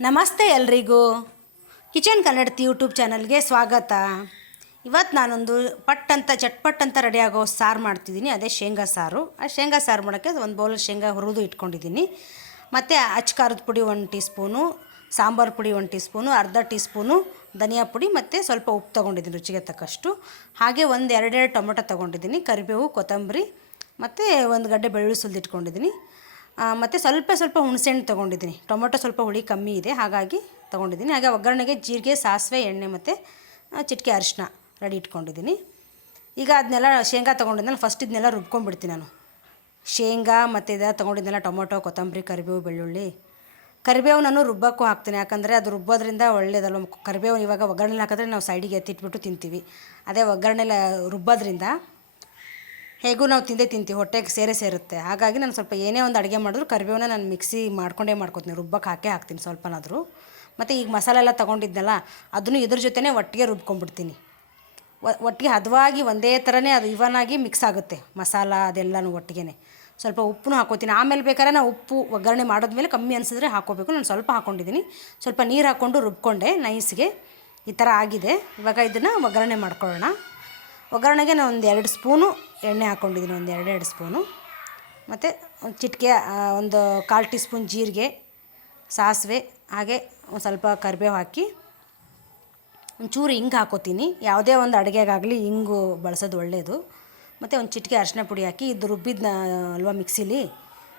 ನಮಸ್ತೆ ಎಲ್ರಿಗೂ ಕಿಚನ್ ಕನ್ನಡತಿ ಯೂಟ್ಯೂಬ್ ಚಾನಲ್ಗೆ ಸ್ವಾಗತ. ಇವತ್ತು ನಾನೊಂದು ಚಟ್ಪಟ್ ಅಂತ ರೆಡಿ ಆಗೋ ಸಾರು ಮಾಡ್ತಿದ್ದೀನಿ. ಅದೇ ಶೇಂಗಾ ಸಾರು. ಆ ಶೇಂಗಾ ಸಾರು ಮಾಡೋಕ್ಕೆ ಒಂದು ಬೌಲ್ ಶೇಂಗಾ ಹುರಿದು ಇಟ್ಕೊಂಡಿದ್ದೀನಿ. ಮತ್ತು ಖಾರದ ಪುಡಿ 1 ಟೀ ಸ್ಪೂನು, ಸಾಂಬಾರು ಪುಡಿ 1 ಟೀ ಸ್ಪೂನು, ಅರ್ಧ ಟೀ ಸ್ಪೂನು ಧನಿಯಾ ಪುಡಿ ಮತ್ತು ಸ್ವಲ್ಪ ಉಪ್ಪು ತೊಗೊಂಡಿದ್ದೀನಿ ರುಚಿಗೆ ತಕ್ಕಷ್ಟು. ಹಾಗೆ ಒಂದು 2 ಟೊಮೊಟೊ ತೊಗೊಂಡಿದ್ದೀನಿ, ಕರಿಬೇವು, ಕೊತ್ತಂಬರಿ ಮತ್ತು ಒಂದು ಗಡ್ಡೆ ಬೆಳ್ಳುಳ್ಳಿ ಸುಲಿದು ಇಟ್ಕೊಂಡಿದ್ದೀನಿ. ಮತ್ತು ಸ್ವಲ್ಪ ಹುಣಸೆಹಣ್ಣು ತೊಗೊಂಡಿದ್ದೀನಿ. ಟೊಮೊಟೊ ಸ್ವಲ್ಪ ಹುಳಿ ಕಮ್ಮಿ ಇದೆ, ಹಾಗಾಗಿ ತೊಗೊಂಡಿದ್ದೀನಿ. ಹಾಗೆ ಒಗ್ಗರಣೆಗೆ ಜೀರಿಗೆ, ಸಾಸಿವೆ, ಎಣ್ಣೆ ಮತ್ತು ಚಿಟಿಕೆ ಅರಿಶಿನ ರೆಡಿ ಇಟ್ಕೊಂಡಿದ್ದೀನಿ. ಈಗ ಅದನ್ನೆಲ್ಲ ಶೇಂಗಾ ತೊಗೊಂಡಿದ್ದೆನಲ್ಲ, ಫಸ್ಟ್ ಇದನ್ನೆಲ್ಲ ರುಬ್ಕೊಂಡ್ಬಿಡ್ತೀನಿ ನಾನು. ಶೇಂಗಾ ಮತ್ತು ಇದೆಲ್ಲ ತೊಗೊಂಡಿದ್ದೆನಲ್ಲ, ಟೊಮೊಟೊ, ಕೊತ್ತಂಬರಿ, ಕರಿಬೇವು, ಬೆಳ್ಳುಳ್ಳಿ. ಕರಿಬೇವು ನಾನು ರುಬ್ಬಕ್ಕೂ ಹಾಕ್ತೀನಿ, ಯಾಕಂದರೆ ಅದು ರುಬ್ಬೋದ್ರಿಂದ ಒಳ್ಳೇದಲ್ಲ. ಕರಿಬೇವು ಇವಾಗ ಒಗ್ಗರಣೆಲಿ ಹಾಕಿದ್ರೆ ನಾವು ಸೈಡಿಗೆ ಎತ್ತಿಟ್ಬಿಟ್ಟು ತಿಂತೀವಿ. ಅದೇ ಒಗ್ಗರಣೆಲಿ ರುಬ್ಬೋದ್ರಿಂದ ಹೇಗೂ ನಾವು ತಿಂತೀವಿ, ಹೊಟ್ಟೆಗೆ ಸೇರುತ್ತೆ. ಹಾಗಾಗಿ ನಾನು ಸ್ವಲ್ಪ ಏನೇ ಒಂದು ಅಡುಗೆ ಮಾಡಿದ್ರು ಕರಿಬೇವನ್ನ ನಾನು ಮಿಕ್ಸಿ ಮಾಡ್ಕೊತೀನಿ, ರುಬ್ಬಕ್ಕೆ ಹಾಕ್ತೀನಿ ಸ್ವಲ್ಪನಾದರೂ. ಮತ್ತು ಈಗ ಮಸಾಲೆ ಎಲ್ಲ ತೊಗೊಂಡಿದ್ನಲ್ಲ, ಅದನ್ನು ಇದ್ರ ಜೊತೆನೇ ಒಟ್ಟಿಗೆ ರುಬ್ಕೊಂಡ್ಬಿಡ್ತೀನಿ. ಒಟ್ಟಿಗೆ ಹದವಾಗಿ ಒಂದೇ ಥರನೇ ಅದು ಇವನಾಗಿ ಮಿಕ್ಸ್ ಆಗುತ್ತೆ ಮಸಾಲ ಅದೆಲ್ಲನೂ ಒಟ್ಟಿಗೆ. ಸ್ವಲ್ಪ ಉಪ್ಪು ಹಾಕ್ಕೋತೀನಿ. ಆಮೇಲೆ ಬೇಕಾದ್ರೆ ನಾವು ಉಪ್ಪು ಒಗ್ಗರಣೆ ಮಾಡಿದ್ಮೇಲೆ ಕಮ್ಮಿ ಅನಿಸಿದ್ರೆ ಹಾಕ್ಕೋಬೇಕು. ನಾನು ಸ್ವಲ್ಪ ಹಾಕ್ಕೊಂಡಿದ್ದೀನಿ. ಸ್ವಲ್ಪ ನೀರು ಹಾಕ್ಕೊಂಡು ರುಬ್ಕೊಂಡೆ ನೈಸ್ಗೆ. ಈ ಥರ ಆಗಿದೆ. ಇವಾಗ ಇದನ್ನು ಒಗ್ಗರಣೆ ಮಾಡ್ಕೊಳ್ಳೋಣ. ಒಗ್ಗರಣೆಗೆ ನಾನು ಒಂದು 2 ಸ್ಪೂನು ಎಣ್ಣೆ ಹಾಕ್ಕೊಂಡಿದ್ದೀನಿ, ಒಂದು 2 ಸ್ಪೂನು. ಮತ್ತು ಒಂದು ಚಿಟಿಕೆ, ಒಂದು 1/4 ಟೀ ಸ್ಪೂನ್ ಜೀರಿಗೆ, ಸಾಸಿವೆ, ಹಾಗೆ ಒಂದು ಸ್ವಲ್ಪ ಕರಿಬೇವು ಹಾಕಿ ಒಂಚೂರು ಹಿಂಗೆ ಹಾಕೋತೀನಿ. ಯಾವುದೇ ಒಂದು ಅಡುಗೆಗಾಗಲಿ ಹಿಂಗು ಬಳಸೋದು ಒಳ್ಳೆಯದು. ಮತ್ತು ಒಂದು ಚಿಟಿಕೆ ಅರಿಶಿನ ಪುಡಿ ಹಾಕಿ ಇದು ರುಬ್ಬಿದ್ನ ಅಲ್ವಾ ಮಿಕ್ಸಿಲಿ,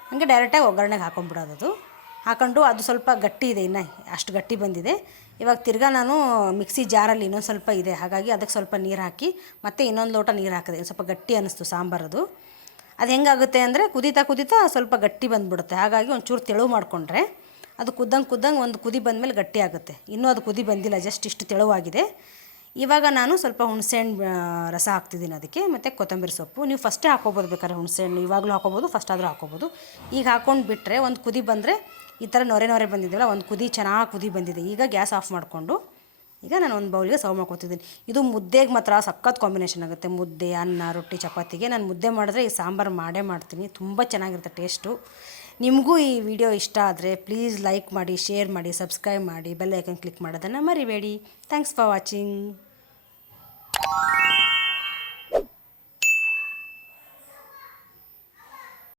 ಹಾಗೆ ಡೈರೆಕ್ಟಾಗಿ ಒಗ್ಗರಣೆಗೆ ಹಾಕ್ಕೊಂಬಿಡೋದು. ಹಾಕೊಂಡು ಅದು ಸ್ವಲ್ಪ ಗಟ್ಟಿ ಇದೆ, ಇನ್ನು ಅಷ್ಟು ಗಟ್ಟಿ ಬಂದಿದೆ. ಇವಾಗ ತಿರ್ಗಾ ನಾನು ಮಿಕ್ಸಿ ಜಾರಲ್ಲಿ ಇನ್ನೊಂದು ಸ್ವಲ್ಪ ಇದೆ, ಹಾಗಾಗಿ ಅದಕ್ಕೆ ಸ್ವಲ್ಪ ನೀರು ಹಾಕಿ ಮತ್ತೆ ಇನ್ನೊಂದು ಲೋಟ ನೀರು ಹಾಕಿದೆ. ಸ್ವಲ್ಪ ಗಟ್ಟಿ ಅನ್ನಿಸ್ತು ಸಾಂಬಾರದು. ಅದು ಹೆಂಗಾಗುತ್ತೆ ಅಂದರೆ ಕುದೀತಾ ಸ್ವಲ್ಪ ಗಟ್ಟಿ ಬಂದುಬಿಡುತ್ತೆ. ಹಾಗಾಗಿ ಒಂಚೂರು ತೆಳು ಮಾಡಿಕೊಂಡ್ರೆ ಅದು ಕುದ್ದಂಗೆ ಒಂದು ಕುದಿ ಬಂದಮೇಲೆ ಗಟ್ಟಿ ಆಗುತ್ತೆ. ಇನ್ನೂ ಅದು ಕುದಿ ಬಂದಿಲ್ಲ, ಜಸ್ಟ್ ಇಷ್ಟು ತೆಳುವಾಗಿದೆ. ಇವಾಗ ನಾನು ಸ್ವಲ್ಪ ಹುಣಸೆಹಣ್ಣು ರಸ ಹಾಕ್ತಿದ್ದೀನಿ ಅದಕ್ಕೆ, ಮತ್ತು ಕೊತ್ತಂಬರಿ ಸೊಪ್ಪು. ನೀವು ಫಸ್ಟೇ ಹಾಕ್ಕೋಬೋದು, ಬೇಕಾದ್ರೆ ಹುಣಸೆಹಣ್ಣು ಇವಾಗಲೂ ಹಾಕ್ಕೋಬೋದು, ಫಸ್ಟ್ ಆದರೂ ಹಾಕ್ಕೋಬೋದು. ಈಗ ಹಾಕ್ಕೊಂಡು ಬಿಟ್ಟರೆ ಒಂದು ಕುದಿ ಬಂದರೆ ಈ ಥರ ನೊರೆ ಬಂದಿದ್ದೆವಲ್ಲ, ಒಂದು ಕುದಿ ಚೆನ್ನಾಗಿ ಕುದಿ ಬಂದಿದೆ. ಈಗ ಗ್ಯಾಸ್ ಆಫ್ ಮಾಡಿಕೊಂಡು ಈಗ ನಾನು ಒಂದು ಬೌಲಿಗೆ ಸರ್ವ್ ಮಾಡ್ಕೊತಿದ್ದೀನಿ. ಇದು ಮುದ್ದೆಗೆ ಮಾತ್ರ ಸಖತ್ ಕಾಂಬಿನೇಷನ್ ಆಗುತ್ತೆ. ಮುದ್ದೆ, ಅನ್ನ, ರೊಟ್ಟಿ, ಚಪಾತಿಗೆ ನಾನು ಮುದ್ದೆ ಮಾಡಿದ್ರೆ ಈ ಸಾಂಬಾರು ಮಾಡ್ತೀನಿ. ತುಂಬ ಚೆನ್ನಾಗಿರುತ್ತೆ ಟೇಸ್ಟು. ನಿಮಗೂ ಈ ವಿಡಿಯೋ ಇಷ್ಟ ಆದರೆ ಪ್ಲೀಸ್ ಲೈಕ್ ಮಾಡಿ, ಶೇರ್ ಮಾಡಿ, ಸಬ್ಸ್ಕ್ರೈಬ್ ಮಾಡಿ, ಬೆಲ್ ಐಕನ್ ಕ್ಲಿಕ್ ಮಾಡೋದನ್ನು ಮರಿಬೇಡಿ. Thanks for watching.